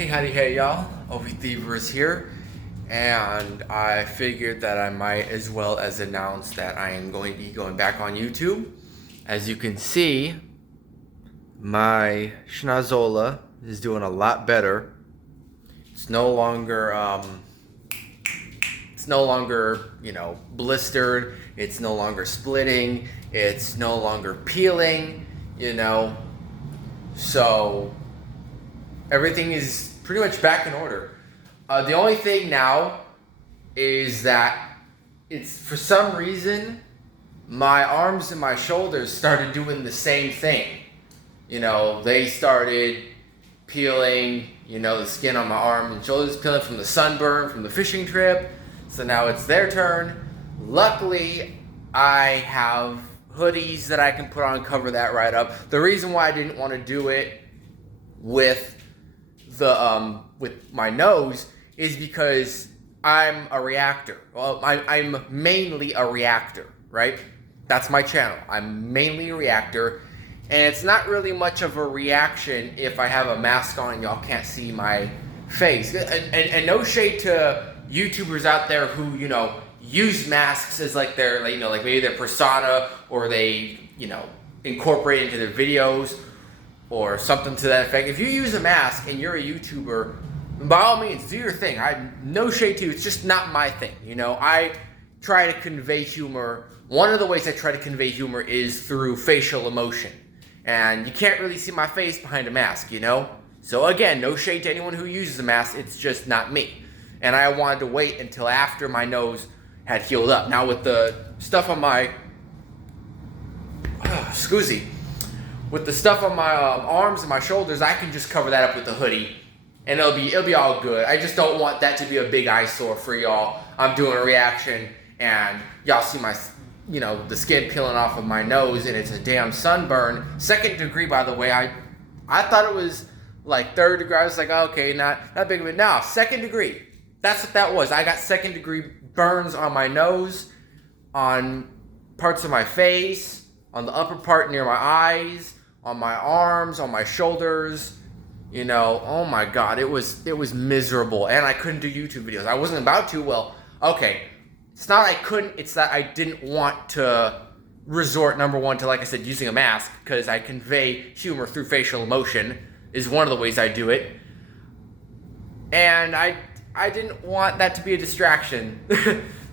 Hey, howdy, hey, y'all. Vids here, and I figured that I might as well as announce that I am going to be going back on YouTube. As you can see, my schnozola is doing a lot better. It's no longer, blistered. It's no longer splitting. It's no longer peeling. So everything is pretty much back in order. The only thing now is that it's, for some reason, my arms and my shoulders started doing the same thing. They started peeling, the skin on my arm and shoulders peeling from the sunburn, from the fishing trip. So now it's their turn. Luckily, I have hoodies that I can put on and cover that right up. The reason why I didn't want to do it with my nose is because I'm a reactor. Well, I'm mainly a reactor, right? That's my channel. I'm mainly a reactor, and it's not really much of a reaction if I have a mask on and y'all can't see my face. And no shade to YouTubers out there who, use masks as like their, like maybe their persona, or they, incorporate it into their videos or something to that effect. If you use a mask and you're a YouTuber, by all means, do your thing. No shade to you. It's just not my thing. I try to convey humor. One of the ways I try to convey humor is through facial emotion. And you can't really see my face behind a mask, So again, no shade to anyone who uses a mask. It's just not me. And I wanted to wait until after my nose had healed up. Now with the stuff on my... with the stuff on my arms and my shoulders, I can just cover that up with a hoodie, and it'll be all good. I just don't want that to be a big eyesore for y'all. I'm doing a reaction, and y'all see my, the skin peeling off of my nose, and it's a damn sunburn. 2nd degree, by the way. I thought it was like 3rd degree. I was like, okay, not big of it. Now, 2nd degree. That's what that was. I got 2nd degree burns on my nose, on parts of my face, on the upper part near my eyes, on my arms, on my shoulders. Oh my God, it was miserable, and I couldn't do YouTube videos. I wasn't about to. Well, okay, it's not I couldn't, it's that I didn't want to resort, number one, to, like I said, using a mask, because I convey humor through facial emotion is one of the ways I do it, and I didn't want that to be a distraction.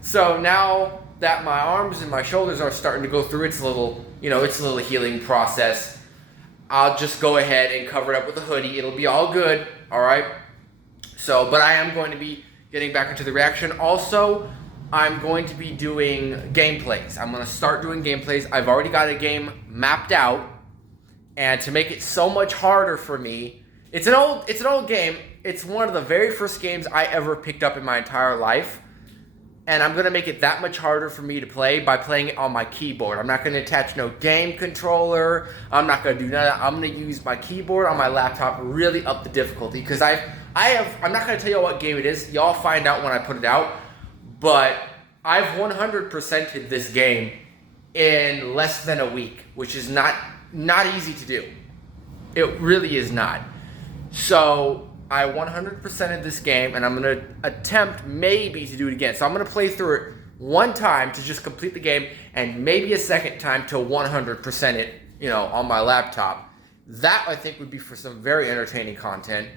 So now that my arms and my shoulders are starting to go through its little healing process, I'll just go ahead and cover it up with a hoodie. It'll be all good, all right? So, but I am going to be getting back into the reaction. Also, I'm going to be doing gameplays. I'm going to start doing gameplays. I've already got a game mapped out, and to make it so much harder for me, it's an old game. It's one of the very first games I ever picked up in my entire life. And I'm going to make it that much harder for me to play by playing it on my keyboard. I'm not going to attach no game controller. I'm not going to do none of that. I'm going to use my keyboard on my laptop, really up the difficulty. Because I'm not going to tell you what game it is. Y'all find out when I put it out. But I've 100%ed this game in less than a week, which is not easy to do. It really is not. So I 100%ed this game, and I'm going to attempt maybe to do it again. So I'm going to play through it one time to just complete the game, and maybe a second time to 100% it, on my laptop. That, I think, would be for some very entertaining content,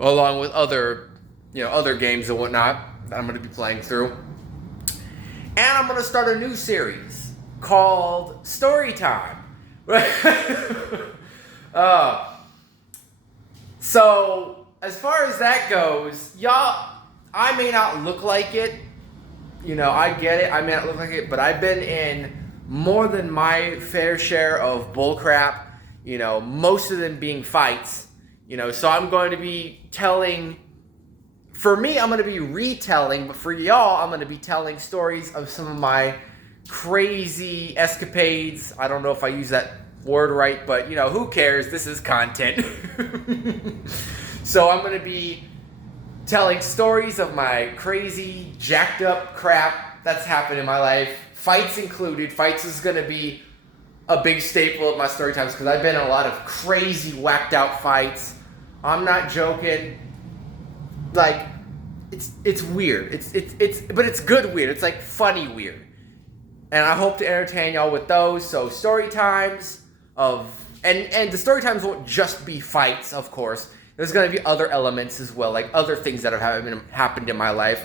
along with other games and whatnot that I'm going to be playing through. And I'm going to start a new series called Story Time. So as far as that goes, y'all, I may not look like it. I get it. I may not look like it, but I've been in more than my fair share of bullcrap, most of them being fights, so I'm going to be telling, for me, I'm going to be retelling, but for y'all, I'm going to be telling stories of some of my crazy escapades. I don't know if I use that word right, but, who cares? This is content. So I'm going to be telling stories of my crazy, jacked up crap that's happened in my life. Fights included. Fights is going to be a big staple of my story times because I've been in a lot of crazy, whacked out fights. I'm not joking. like, it's weird. But it's good weird. It's like funny weird. And I hope to entertain y'all with those. So story times and the story times won't just be fights, of course. There's gonna be other elements as well, like other things that have happened in my life.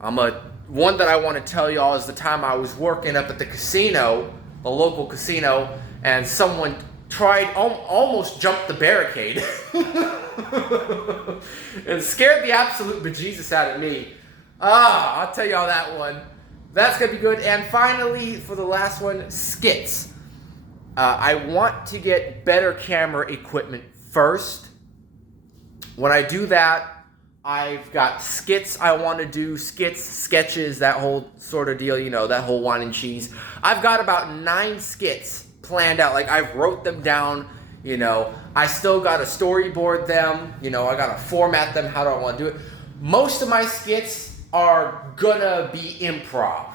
One that I want to tell y'all is the time I was working up at the casino, the local casino, and someone almost jumped the barricade and scared the absolute bejesus out of me. I'll tell y'all that one. That's going to be good. And finally, for the last one, skits. I want to get better camera equipment first. When I do that, I've got skits I want to do, sketches, that whole sort of deal, that whole wine and cheese. I've got about 9 skits planned out. Like, I've wrote them down, I still got to storyboard them, I got to format them. How do I want to do it? Most of my skits are gonna be improv,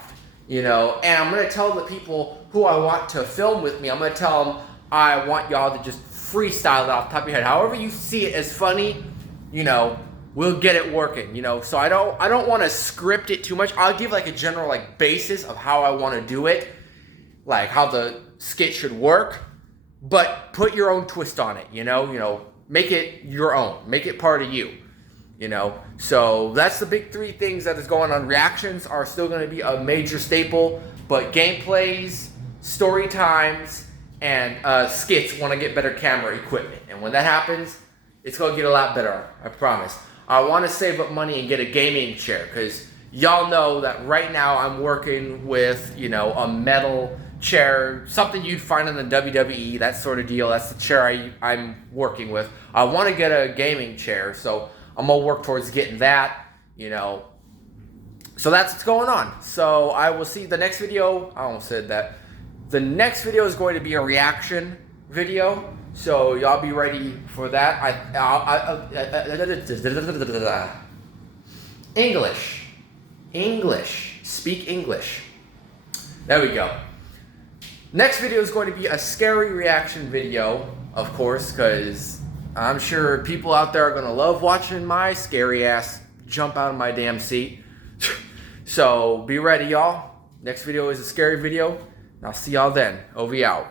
and I'm gonna tell the people who I want to film with me, I'm gonna tell them I want y'all to just freestyle it off the top of your head. However you see it as funny, we'll get it working, So I don't want to script it too much. I'll give like a general basis of how I want to do it, like how the skit should work, but put your own twist on it, make it your own, make it part of you. So that's the big 3 things that is going on. Reactions are still going to be a major staple, but gameplays, story times, and skits want to get better camera equipment. And when that happens, it's going to get a lot better, I promise. I want to save up money and get a gaming chair, because y'all know that right now I'm working with, a metal chair, something you'd find in the WWE, that sort of deal. That's the chair I'm working with. I want to get a gaming chair, so I'm going to work towards getting that, So that's what's going on. So I will see the next video. I almost said that. The next video is going to be a reaction video. So y'all be ready for that. English. Speak English. There we go. Next video is going to be a scary reaction video, of course, because I'm sure people out there are going to love watching my scary ass jump out of my damn seat. So be ready, y'all. Next video is a scary video. I'll see y'all then. OV out.